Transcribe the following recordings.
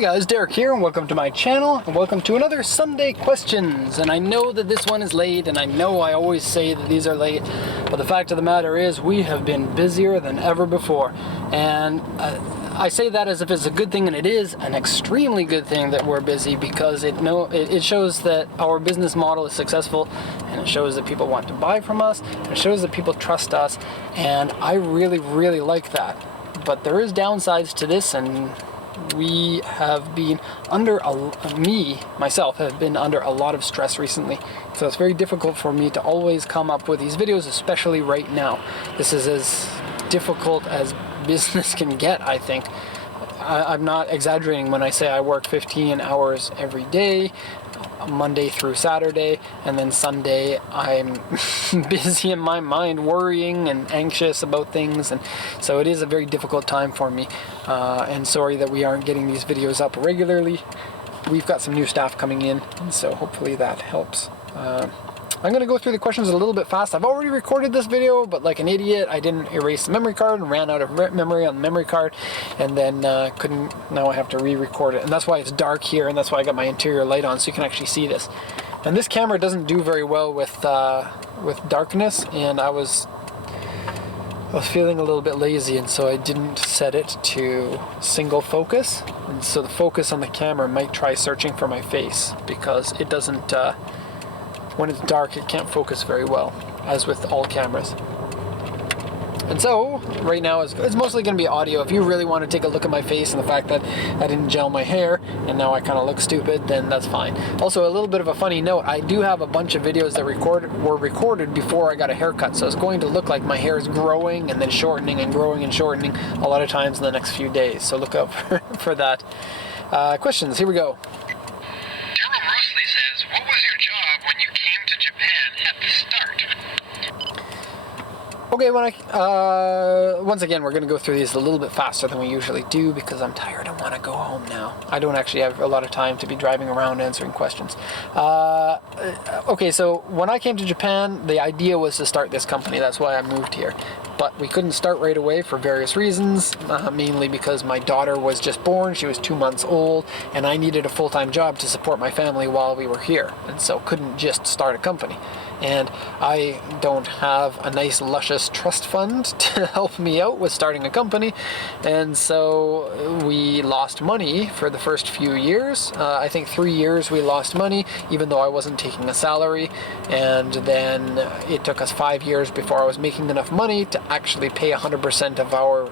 Hey guys, Derek here, and welcome to my channel, and welcome to another Sunday Questions. And I know that this one is late, and I know I always say that these are late, but the fact of the matter is we have been busier than ever before. And I say that as if it's a good thing, and it is an extremely good thing that we're busy, because it shows that our business model is successful, and it shows that people want to buy from us, and it shows that people trust us, and I really, really like that. But there is downsides to this, and we have been under, myself, have been under a lot of stress recently. So it's very difficult for me to always come up with these videos, especially right now. This is as difficult as business can get, I think. I'm not exaggerating when I say I work 15 hours every day, Monday through Saturday, and then Sunday I'm busy in my mind, worrying and anxious about things, and so it is a very difficult time for me, and sorry that we aren't getting these videos up regularly. We've got some new staff coming in, and so hopefully that helps. I'm going to go through the questions a little bit fast. I've already recorded this video, but like an idiot, I didn't erase the memory card and ran out of memory on the memory card, and then now I have to re-record it. And that's why it's dark here, and that's why I got my interior light on, so you can actually see this. And this camera doesn't do very well with darkness, and I was feeling a little bit lazy, and so I didn't set it to single focus. And so the focus on the camera might try searching for my face, because it doesn't... when it's dark, it can't focus very well, as with all cameras. And so, right now, it's mostly going to be audio. If you really want to take a look at my face and the fact that I didn't gel my hair, and now I kind of look stupid, then that's fine. Also, a little bit of a funny note, I do have a bunch of videos that were recorded before I got a haircut, so it's going to look like my hair is growing and then shortening and growing and shortening a lot of times in the next few days, so look out for that. Questions, here we go. Okay, once again, we're going to go through these a little bit faster than we usually do, because I'm tired and want to go home now. I don't actually have a lot of time to be driving around answering questions. Okay, so when I came to Japan, the idea was to start this company. That's why I moved here. But we couldn't start right away for various reasons, mainly because my daughter was just born, she was 2 months old, and I needed a full-time job to support my family while we were here, and so couldn't just start a company. And I don't have a nice luscious trust fund to help me out with starting a company, and so we lost money for the first few years. I think 3 years we lost money, even though I wasn't taking a salary, and then it took us 5 years before I was making enough money to actually pay 100% of our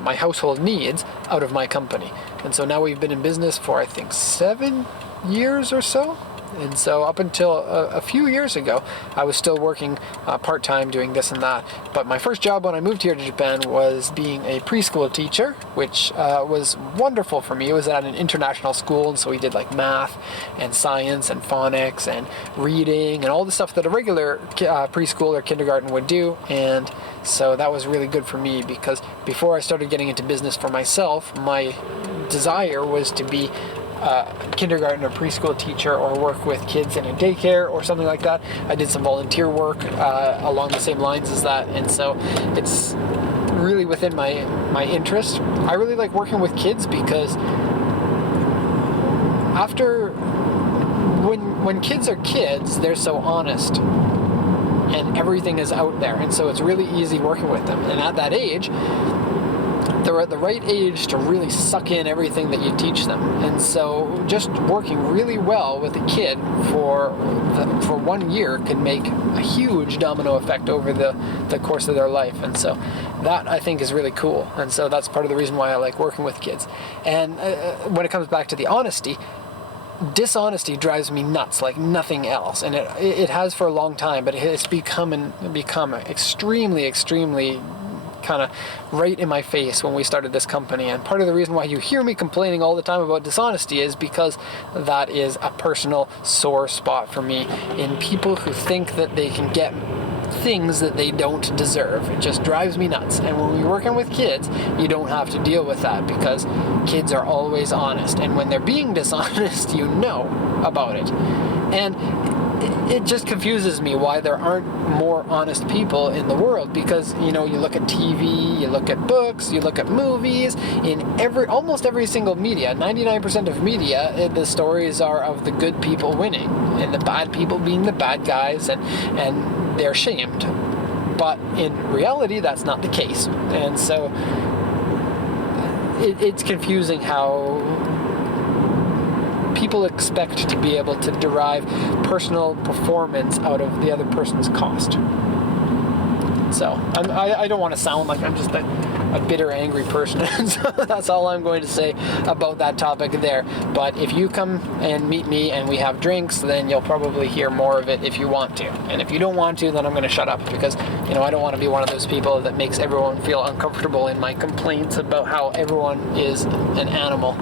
my household needs out of my company. And so now we've been in business for, I think, 7 years or so. And so up until a few years ago, I was still working part-time doing this and that. But my first job when I moved here to Japan was being a preschool teacher, which was wonderful for me. It was at an international school, and so we did like math and science and phonics and reading and all the stuff that a regular preschool or kindergarten would do. And so that was really good for me, because before I started getting into business for myself, my desire was to be kindergarten or preschool teacher, or work with kids in a daycare or something like that. I did some volunteer work along the same lines as that, and so it's really within my interest. I really like working with kids, because when kids are kids, they're so honest, and everything is out there, and so it's really easy working with them. And at that age, they're at the right age to really suck in everything that you teach them. And so just working really well with a kid for 1 year can make a huge domino effect over the course of their life. And so that, I think, is really cool. And so that's part of the reason why I like working with kids. And when it comes back to the honesty, dishonesty drives me nuts like nothing else, and it has for a long time, but it's become extremely kind of right in my face when we started this company. And part of the reason why you hear me complaining all the time about dishonesty is because that is a personal sore spot for me, in people who think that they can get things that they don't deserve. It just drives me nuts. And when we're working with kids, you don't have to deal with that, because kids are always honest, and when they're being dishonest, you know about it. And it just confuses me why there aren't more honest people in the world, because, you know, you look at TV, you look at books, you look at movies, in almost every single media, 99% of media, the stories are of the good people winning and the bad people being the bad guys, and they're shamed. But in reality, that's not the case. And so it's confusing how people expect to be able to derive personal performance out of the other person's cost. So I don't want to sound like I'm just a bitter, angry person. So that's all I'm going to say about that topic there. But if you come and meet me and we have drinks, then you'll probably hear more of it if you want to. And if you don't want to, then I'm going to shut up, because, you know, I don't want to be one of those people that makes everyone feel uncomfortable in my complaints about how everyone is an animal.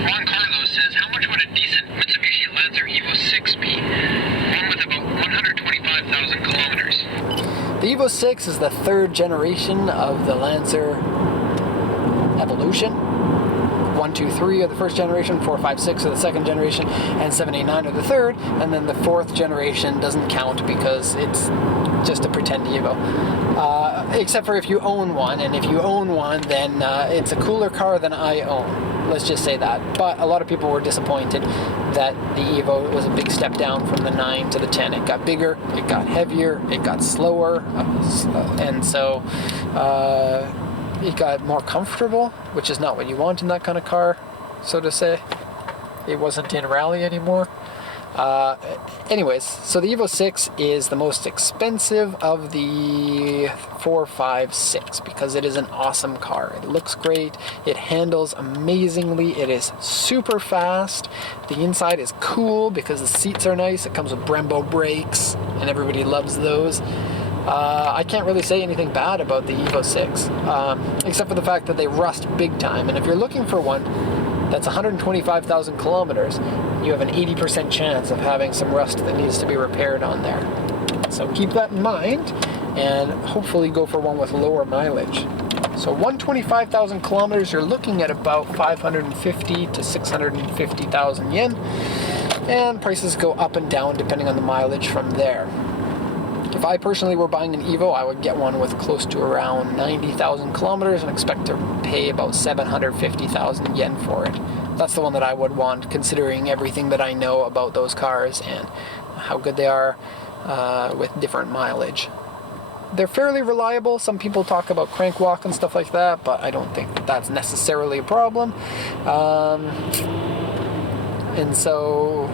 Ron Carlos says, how much would a decent Mitsubishi Lancer Evo 6 be? One with about 125,000 kilometers. The Evo 6 is the third generation of the Lancer evolution. 1, 2, 3 are the first generation, 4, 5, 6 are the second generation, and 7, 8, 9 are the third, and then the fourth generation doesn't count because it's just a pretend Evo. Except for if you own one, and if you own one, then it's a cooler car than I own. Let's just say that. But a lot of people were disappointed that the Evo was a big step down from the 9 to the 10. It got bigger, it got heavier, it got slower, and so it got more comfortable, which is not what you want in that kind of car, so to say. It wasn't in rally anymore. Anyways, so the Evo 6 is the most expensive of the 4, 5, 6 because it is an awesome car. It looks great, it handles amazingly, it is super fast, the inside is cool because the seats are nice, it comes with Brembo brakes, and everybody loves those. I can't really say anything bad about the Evo 6, except for the fact that they rust big time, and if you're looking for one that's 125,000 kilometers, you have an 80% chance of having some rust that needs to be repaired on there. So keep that in mind, and hopefully go for one with lower mileage. So 125,000 kilometers, you're looking at about 550 to 650,000 yen, and prices go up and down depending on the mileage from there. If I personally were buying an Evo, I would get one with close to around 90,000 kilometers and expect to pay about 750,000 yen for it. That's the one that I would want, considering everything that I know about those cars and how good they are with different mileage. They're fairly reliable. Some people talk about crank walk and stuff like that, but I don't think that that's necessarily a problem. And so,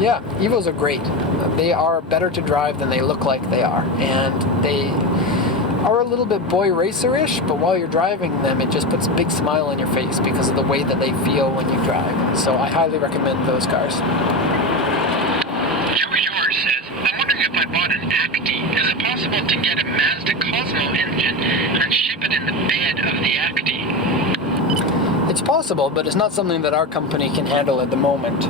yeah, Evos are great. They are better to drive than they look like they are, and they are a little bit boy racer-ish, but while you're driving them, it just puts a big smile on your face because of the way that they feel when you drive. So I highly recommend those cars. George says, I'm wondering if I bought an Acti, is it possible to get a Mazda Cosmo engine and ship it in the bed of the Acti? It's possible, but it's not something that our company can handle at the moment.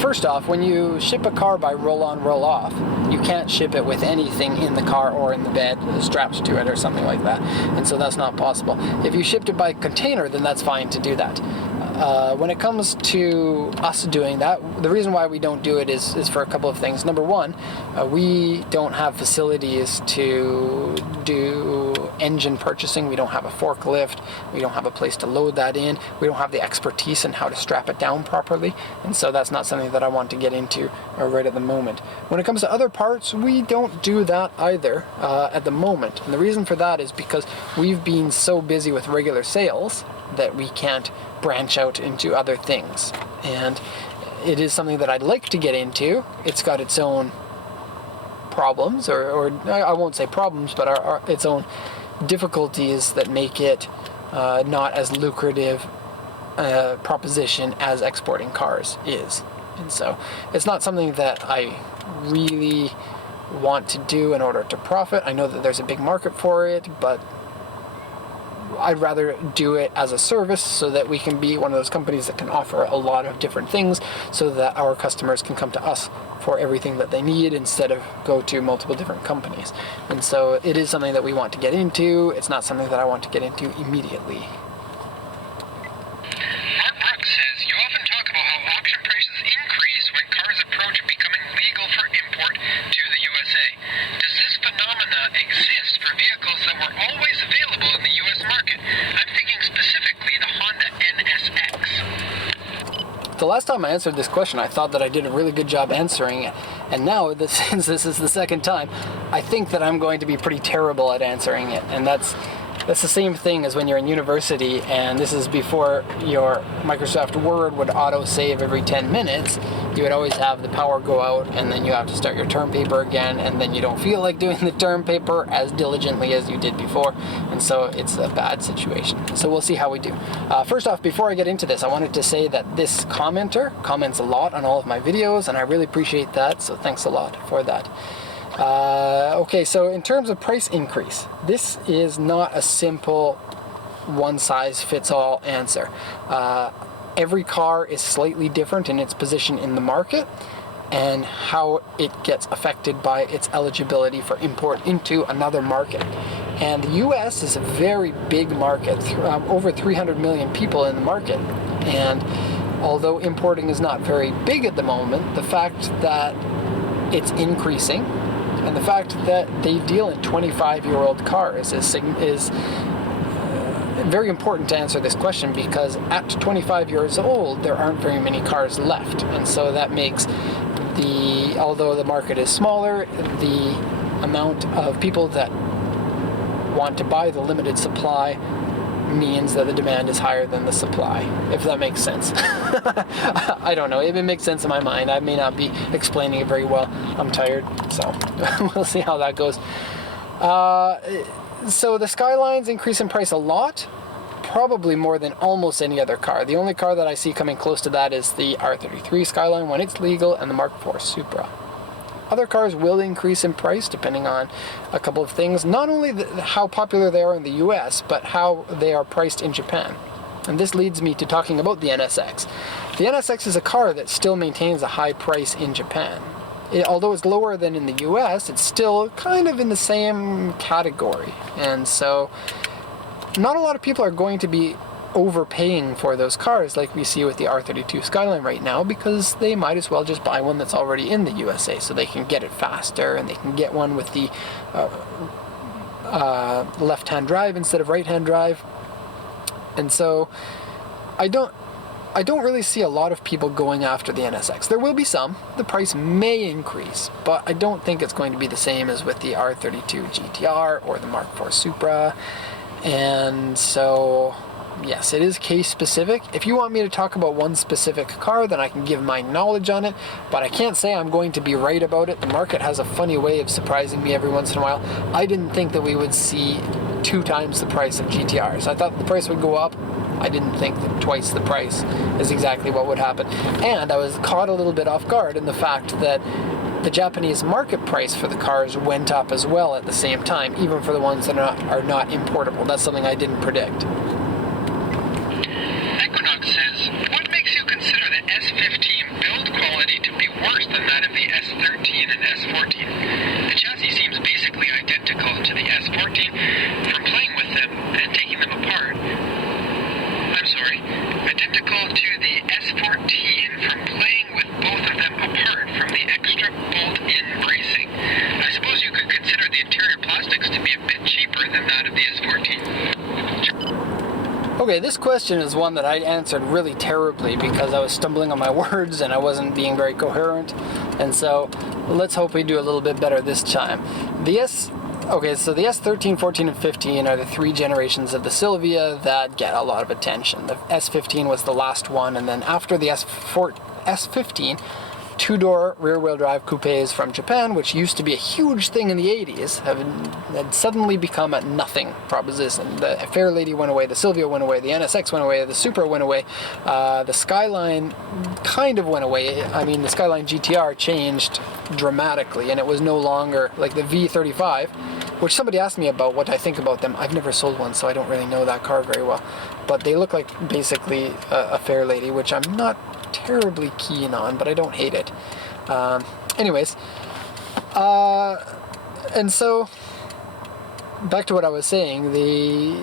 First off, when you ship a car by roll-on, roll-off, you can't ship it with anything in the car or in the bed strapped to it or something like that, and so that's not possible. If you shipped it by container, then that's fine to do that. When it comes to us doing that, the reason why we don't do it is for a couple of things. Number one, we don't have facilities to do engine purchasing. We don't have a forklift. We don't have a place to load that in. We don't have the expertise in how to strap it down properly, and so that's not something that I want to get into right at the moment. When it comes to other parts, we don't do that either at the moment, and the reason for that is because we've been so busy with regular sales that we can't branch out into other things, and it is something that I'd like to get into. It's got its own problems, or I won't say problems, but its own difficulties that make it not as lucrative proposition as exporting cars is. And so it's not something that I really want to do in order to profit. I know that there's a big market for it, but I'd rather do it as a service so that we can be one of those companies that can offer a lot of different things so that our customers can come to us for everything that they need instead of go to multiple different companies. And so it is something that we want to get into. It's not something that I want to get into immediately. Mark Brooks says, you often talk about how auction prices increase when cars export to the USA. Does this phenomena exist for vehicles that were always available in the US market? I'm thinking specifically the Honda NSX. The last time I answered this question, I thought that I did a really good job answering it. And now, since this is the second time, I think that I'm going to be pretty terrible at answering it. And that's the same thing as when you're in university, and this is before your Microsoft Word would auto-save every 10 minutes. You would always have the power go out, and then you have to start your term paper again, and then you don't feel like doing the term paper as diligently as you did before, and so it's a bad situation. So we'll see how we do. First off, before I get into this, I wanted to say that this commenter comments a lot on all of my videos, and I really appreciate that, so thanks a lot for that. Okay, so in terms of price increase, this is not a simple one-size-fits-all answer. Every car is slightly different in its position in the market and how it gets affected by its eligibility for import into another market. And the US is a very big market, over 300 million people in the market. And although importing is not very big at the moment, the fact that it's increasing and the fact that they deal in 25-year-old cars is very important to answer this question, because at 25 years old, there aren't very many cars left. And so that makes although the market is smaller, the amount of people that want to buy the limited supply means that the demand is higher than the supply, if that makes sense. I don't know, it makes sense in my mind. I may not be explaining it very well. I'm tired, so we'll see how that goes. So the Skyline's increase in price a lot, probably more than almost any other car. The only car that I see coming close to that is the R33 Skyline when it's legal, and the Mark IV Supra. Other cars will increase in price depending on a couple of things, not only how popular they are in the US, but how they are priced in Japan. And this leads me to talking about the NSX. The NSX is a car that still maintains a high price in Japan. Although it's lower than in the US, it's still kind of in the same category. And so not a lot of people are going to be overpaying for those cars like we see with the R32 Skyline right now, because they might as well just buy one that's already in the USA, so they can get it faster and they can get one with the left-hand drive instead of right-hand drive. And so I don't really see a lot of people going after the NSX. There will be some. The price may increase, but I don't think it's going to be the same as with the R32 GTR or the Mark IV Supra. And so yes, it is case specific. If you want me to talk about one specific car, then I can give my knowledge on it, but I can't say I'm going to be right about it. The market has a funny way of surprising me every once in a while. I didn't think that we would see 2 times the price of GTRs. I thought the price would go up. I didn't think that twice the price is exactly what would happen. And I was caught a little bit off guard in the fact that the Japanese market price for the cars went up as well at the same time, even for the ones that are not importable. That's something I didn't predict. Equinox says, what makes you consider the S15 build quality to be worse than that of the S13 and S14? The chassis seems basically identical to the S14 from playing with them and taking them apart. I'm sorry, identical to the S14 from playing with both of them apart from the extra bolt-in bracing. I suppose you could consider the interior plastics to be a bit cheaper than that of the S14. Okay, this question is one that I answered really terribly because I was stumbling on my words and I wasn't being very coherent. And so let's hope we do a little bit better this time. Okay, so the S13, 14, and 15 are the 3 generations of the Silvia that get a lot of attention. The S15 was the last one, and then after the S15, 2-door rear-wheel drive coupes from Japan, which used to be a huge thing in the 80s, had suddenly become a nothing proposition. The Fairlady went away, the Silvia went away, the NSX went away, the Supra went away, the Skyline kind of went away. I mean, the Skyline GTR changed dramatically, and it was no longer like the V35, which somebody asked me about what I think about them. I've never sold one, so I don't really know that car very well. But they look like basically a Fairlady, which I'm not terribly keen on, but I don't hate it. Anyways, and so back to what I was saying, the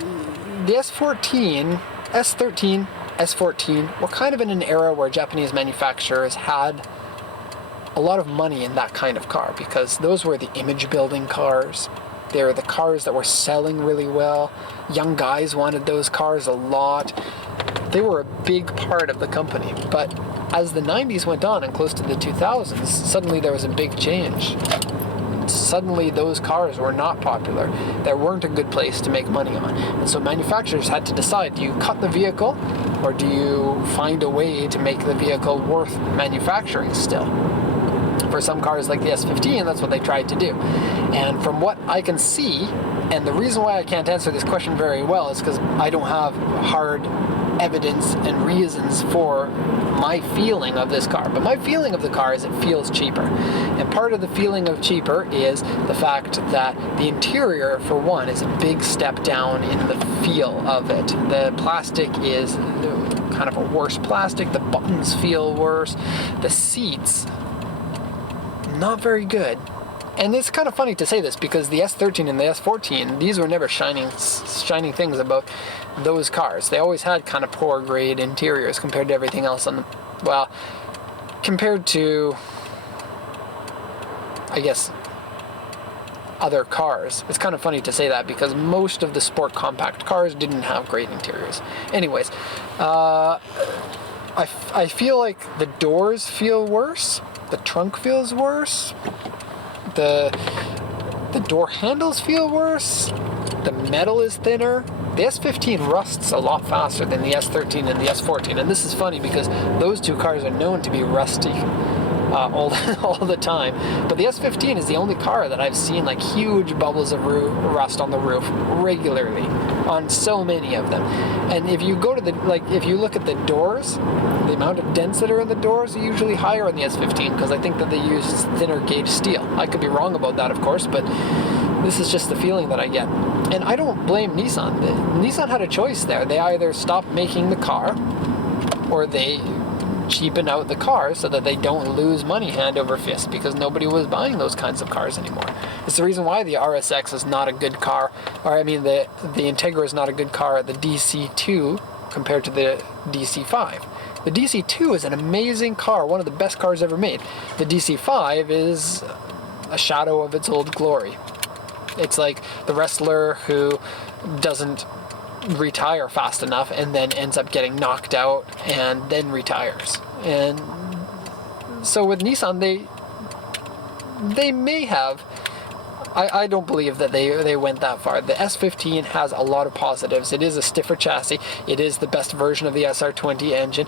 S14, S13, S14 were kind of in an era where Japanese manufacturers had a lot of money in that kind of car, because those were the image building cars. They were the cars that were selling really well. Young guys wanted those cars a lot. They were a big part of the company. But as the 90s went on and close to the 2000s, suddenly there was a big change. Suddenly those cars were not popular. They weren't a good place to make money on. And so manufacturers had to decide, do you cut the vehicle or do you find a way to make the vehicle worth manufacturing still? For some cars like the S15, that's what they tried to do. And from what I can see, and the reason why I can't answer this question very well is because I don't have hard evidence and reasons for my feeling of this car. But my feeling of the car is it feels cheaper. And part of the feeling of cheaper is the fact that the interior, for one, is a big step down in the feel of it. The plastic is kind of a worse plastic. The buttons feel worse. The seats, not very good. And it's kind of funny to say this because the S13 and the S14, these were never shining things about those cars. They always had kind of poor grade interiors compared to everything else on them. Well, compared to, I guess, other cars. It's kind of funny to say that because most of the sport compact cars didn't have great interiors. Anyways, I feel like the doors feel worse. The trunk feels worse. The door handles feel worse. The metal is thinner. The S15 rusts a lot faster than the S13 and the S14. And this is funny because those two cars are known to be rusty all the time. But the S15 is the only car that I've seen like huge bubbles of rust on the roof regularly on so many of them. And if you go to if you look at the doors, the amount of dents that are in the doors are usually higher on the S15 because I think that they use thinner gauge steel. I could be wrong about that, of course, but this is just the feeling that I get. And I don't blame Nissan. Nissan had a choice there. They either stopped making the car or they cheapen out the car so that they don't lose money hand over fist because nobody was buying those kinds of cars anymore. It's the reason why the RSX is not a good car, or I mean the Integra is not a good car at the DC2 compared to the DC5. The DC2 is an amazing car, one of the best cars ever made. The DC5 is a shadow of its old glory. It's like the wrestler who doesn't retire fast enough and then ends up getting knocked out and then retires. And so with Nissan, they may have, I don't believe that they went that far. The S15 has a lot of positives. It is a stiffer chassis. It is the best version of the SR20 engine.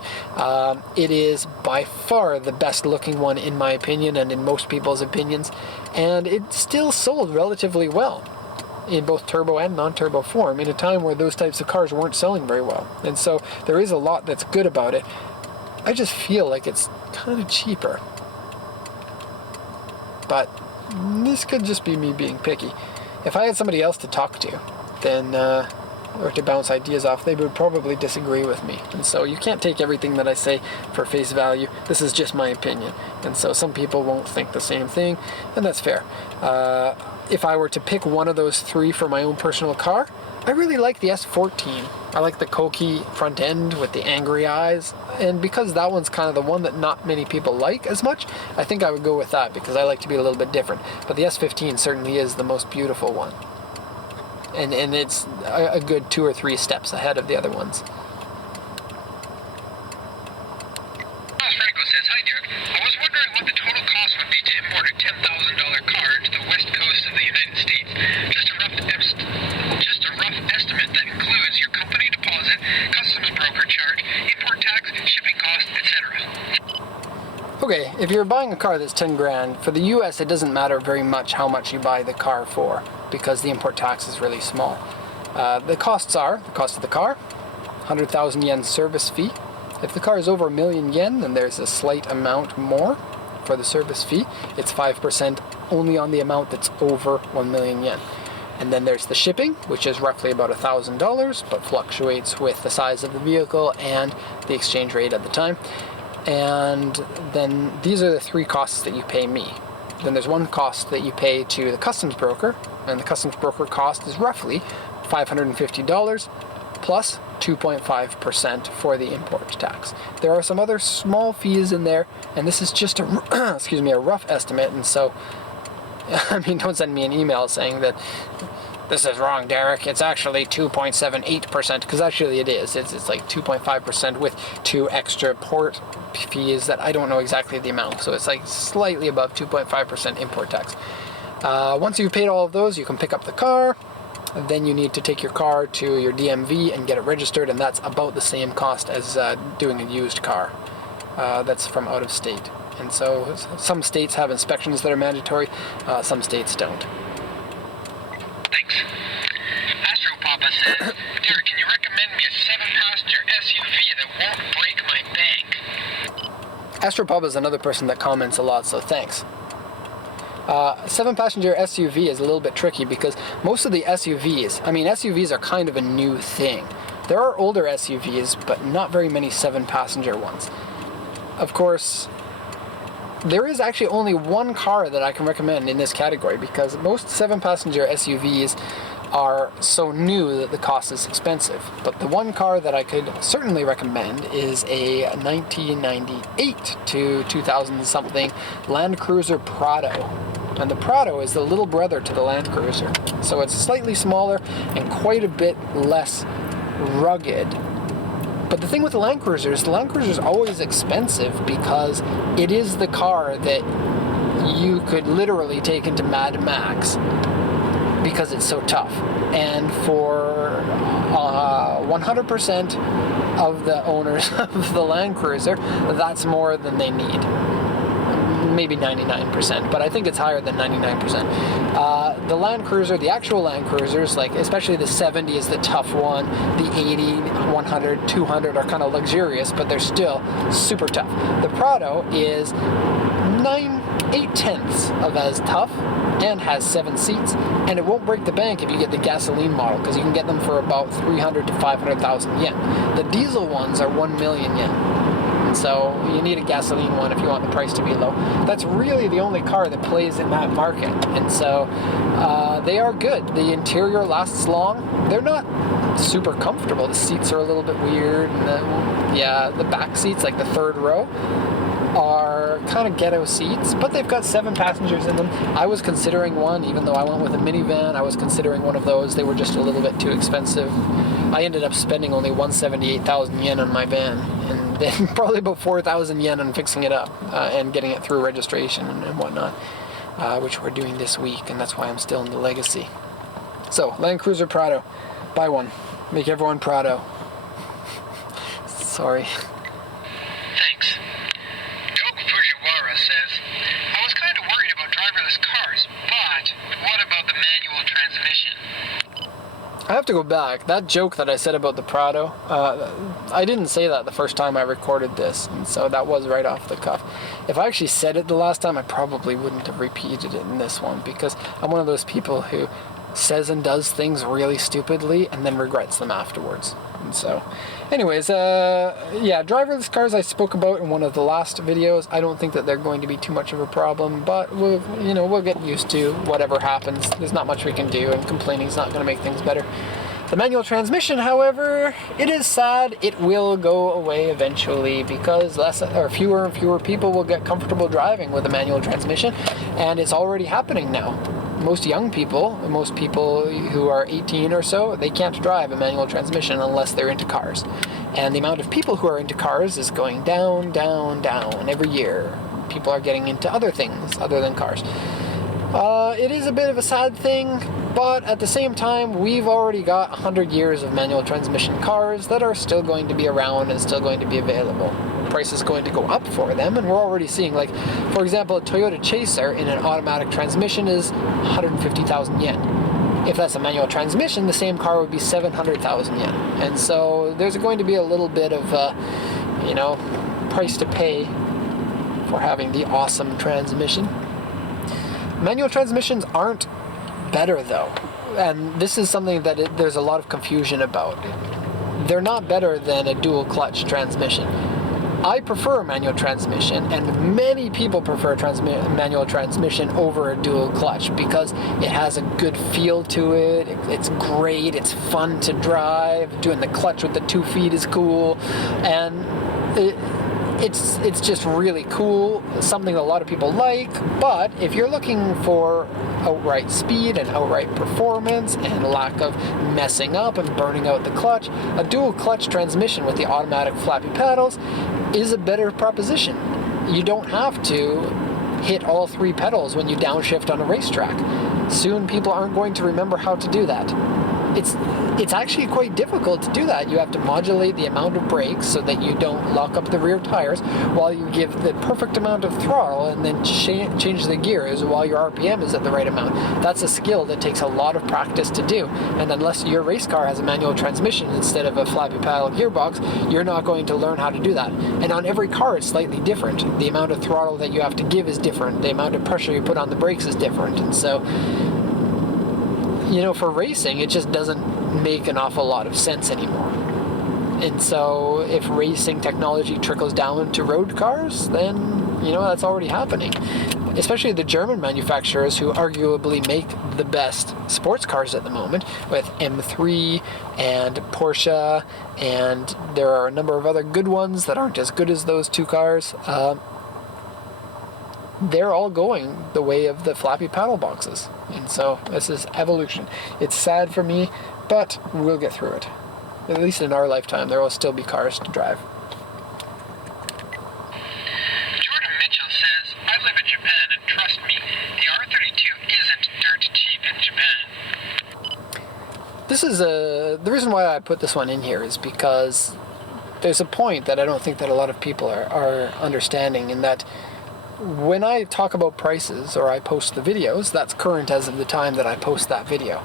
It is by far the best looking one in my opinion and in most people's opinions. And it still sold relatively well in both turbo and non-turbo form in a time where those types of cars weren't selling very well. And so there is a lot that's good about it. I just feel like it's kind of cheaper. But this could just be me being picky. If I had somebody else to talk to, then or to bounce ideas off, they would probably disagree with me. And so you can't take everything that I say for face value. This is just my opinion. And so some people won't think the same thing, and that's fair. If I were to pick one of those three for my own personal car, I really like the S14. I like the Koki front end with the angry eyes, and because that one's kind of the one that not many people like as much, I think I would go with that because I like to be a little bit different. But the S15 certainly is the most beautiful one. And it's a good 2 or 3 steps ahead of the other ones. Franco says, "Hi Derek, I was wondering what the total cost would be to import a $10,000 car to the west coast of the United States. Just a rough estimate that includes your company deposit, customs broker charge, import tax, shipping cost, etc." Okay, if you're buying a car that's 10 grand, for the US it doesn't matter very much how much you buy the car for because the import tax is really small. The costs are, the cost of the car, 100,000 yen service fee. If the car is over 1 million yen, then there's a slight amount more for the service fee. It's 5% only on the amount that's over 1 million yen. And then there's the shipping, which is roughly about $1,000, but fluctuates with the size of the vehicle and the exchange rate at the time. And then these are the 3 costs that you pay me. Then there's one cost that you pay to the customs broker, and the customs broker cost is roughly $550 plus 2.5% for the import tax. There are some other small fees in there, and this is just a excuse me, a rough estimate. And so, I mean, don't send me an email saying that this is wrong, Derek. It's actually 2.78%, because actually it is. It's like 2.5% with 2 extra port fees that I don't know exactly the amount. So it's like slightly above 2.5% import tax. Once you've paid all of those, you can pick up the car. Then you need to take your car to your DMV and get it registered, and that's about the same cost as doing a used car that's from out of state. And so some states have inspections that are mandatory, some states don't. Thanks. Astropapa says, Derek, can you recommend me a 7-passenger SUV that won't break my bank? Astropub is another person that comments a lot, so thanks. 7-passenger SUV is a little bit tricky because most of the SUVs, I mean, SUVs are kind of a new thing. There are older SUVs, but not very many 7-passenger ones. Of course, there is actually only one car that I can recommend in this category, because most 7-passenger SUVs are so new that the cost is expensive. But the one car that I could certainly recommend is a 1998 to 2000 something Land Cruiser Prado. And the Prado is the little brother to the Land Cruiser. So it's slightly smaller and quite a bit less rugged. But the thing with the Land Cruiser is always expensive because it is the car that you could literally take into Mad Max because it's so tough. And for 100% of the owners of the Land Cruiser, that's more than they need. Maybe 99%, but I think it's higher than 99%. The Land Cruiser, the actual Land Cruisers, like especially the 70 is the tough one, the 80, 100, 200 are kind of luxurious, but they're still super tough. The Prado is 8/10 of as tough and has 7 seats, and it won't break the bank if you get the gasoline model, because you can get them for about 300 to 500,000 yen. The diesel ones are 1 million yen. So you need a gasoline one if you want the price to be low. That's really the only car that plays in that market. And so they are good. The interior lasts long. They're not super comfortable. The seats are a little bit weird. And the back seats, like the third row, are kind of ghetto seats, but they've got 7 passengers in them. I was considering one, even though I went with a minivan. I was considering one of those. They were just a little bit too expensive. I ended up spending only 178,000 yen on my van, and then probably about 4,000 yen on fixing it up and getting it through registration and whatnot, which we're doing this week, and that's why I'm still in the Legacy. So, Land Cruiser Prado. Buy one. Make everyone Prado. Sorry. Thanks. Doug Fujiwara says, I was kind of worried about driverless cars, but what about the manual transmission? I have to go back. That joke that I said about the Prado, I didn't say that the first time I recorded this, and so that was right off the cuff. If I actually said it the last time, I probably wouldn't have repeated it in this one, because I'm one of those people who says and does things really stupidly and then regrets them afterwards. And so, anyways, driverless cars I spoke about in one of the last videos. I don't think that they're going to be too much of a problem, but we'll get used to whatever happens. There's not much we can do, and complaining is not going to make things better. The manual transmission, however, it is sad. It will go away eventually because fewer and fewer people will get comfortable driving with a manual transmission, and it's already happening now. Most people who are 18 or so, they can't drive a manual transmission unless they're into cars. And the amount of people who are into cars is going down, down, down every year. People are getting into other things other than cars. It is a bit of a sad thing, but at the same time, we've already got 100 years of manual transmission cars that are still going to be around and still going to be available. Price is going to go up for them, and we're already seeing, like, for example, a Toyota Chaser in an automatic transmission is 150,000 yen. If that's a manual transmission, the same car would be 700,000 yen. And so there's going to be a little bit of, price to pay for having the awesome transmission. Manual transmissions aren't better, though, and this is something that there's a lot of confusion about. They're not better than a dual clutch transmission. I prefer manual transmission, and many people prefer manual transmission over a dual clutch because it has a good feel to it. It's great. It's fun to drive. Doing the clutch with the 2 feet is cool, and it's just really cool. Something a lot of people like. But if you're looking for outright speed and outright performance and lack of messing up and burning out the clutch, a dual clutch transmission with the automatic flappy paddles is a better proposition. You don't have to hit all 3 pedals when you downshift on a racetrack. Soon people aren't going to remember how to do that. It's actually quite difficult to do that. You have to modulate the amount of brakes so that you don't lock up the rear tires while you give the perfect amount of throttle, and then change the gears while your RPM is at the right amount. That's a skill that takes a lot of practice to do, and unless your race car has a manual transmission instead of a flappy paddle gearbox, you're not going to learn how to do that. And on every car it's slightly different. The amount of throttle that you have to give is different. The amount of pressure you put on the brakes is different. And so, for racing, it just doesn't make an awful lot of sense anymore. And so if racing technology trickles down to road cars, then, that's already happening. Especially the German manufacturers, who arguably make the best sports cars at the moment, with M3 and Porsche, and there are a number of other good ones that aren't as good as those 2 cars. They're all going the way of the flappy paddle boxes. And so this is evolution. It's sad for me, but we'll get through it. At least in our lifetime, there will still be cars to drive. Jordan Mitchell says, I live in Japan, and trust me, the R32 isn't dirt cheap in Japan. This is the reason why I put this one in here is because there's a point that I don't think that a lot of people are understanding, in that when I talk about prices or I post the videos, that's current as of the time that I post that video.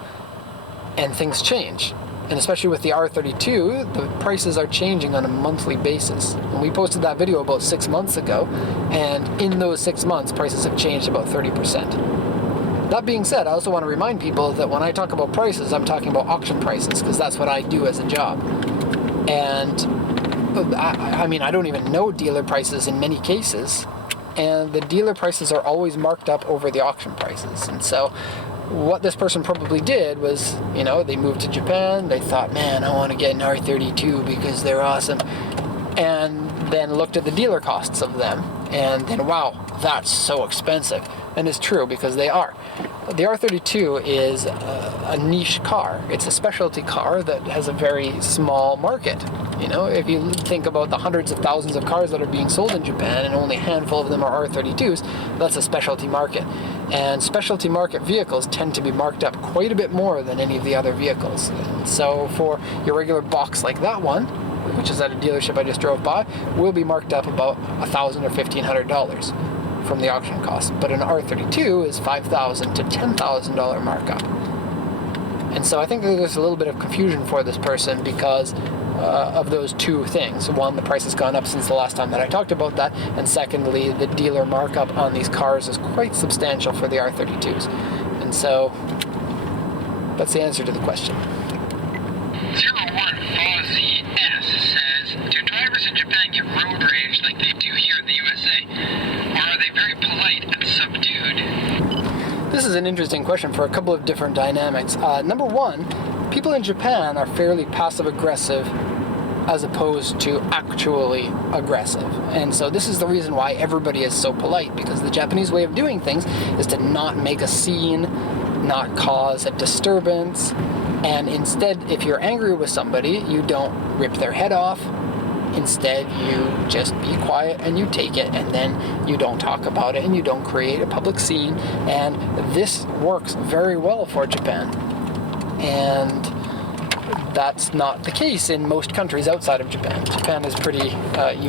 And things change. And especially with the R32, the prices are changing on a monthly basis. And we posted that video about 6 months ago, and in those 6 months, prices have changed about 30%. That being said, I also want to remind people that when I talk about prices, I'm talking about auction prices, because that's what I do as a job. And I don't even know dealer prices in many cases. And the dealer prices are always marked up over the auction prices. And so what this person probably did was, they moved to Japan, they thought, man, I want to get an R32 because they're awesome, and then looked at the dealer costs of them, and then, wow, that's so expensive. And it's true, because they are. The R32 is a niche car. It's a specialty car that has a very small market. If you think about the hundreds of thousands of cars that are being sold in Japan, and only a handful of them are R32s, that's a specialty market. And specialty market vehicles tend to be marked up quite a bit more than any of the other vehicles. And so for your regular box like that one, which is at a dealership I just drove by, will be marked up about $1,000 or $1,500 from the auction cost. But an R32 is $5,000 to $10,000 markup. And so I think that there's a little bit of confusion for this person because of those 2 things. One, the price has gone up since the last time that I talked about that, and secondly, the dealer markup on these cars is quite substantial for the R32s. And so that's the answer to the question. 01FOZS says, do drivers in Japan get road rage like they do here in the USA? Or are they very polite and subdued? This is an interesting question for a couple of different dynamics. Number one, people in Japan are fairly passive-aggressive as opposed to actually aggressive. And so this is the reason why everybody is so polite, because the Japanese way of doing things is to not make a scene, not cause a disturbance, and instead, if you're angry with somebody, you don't rip their head off. Instead, you just be quiet and you take it, and then you don't talk about it and you don't create a public scene. And this works very well for Japan. And that's not the case in most countries outside of Japan. Japan is pretty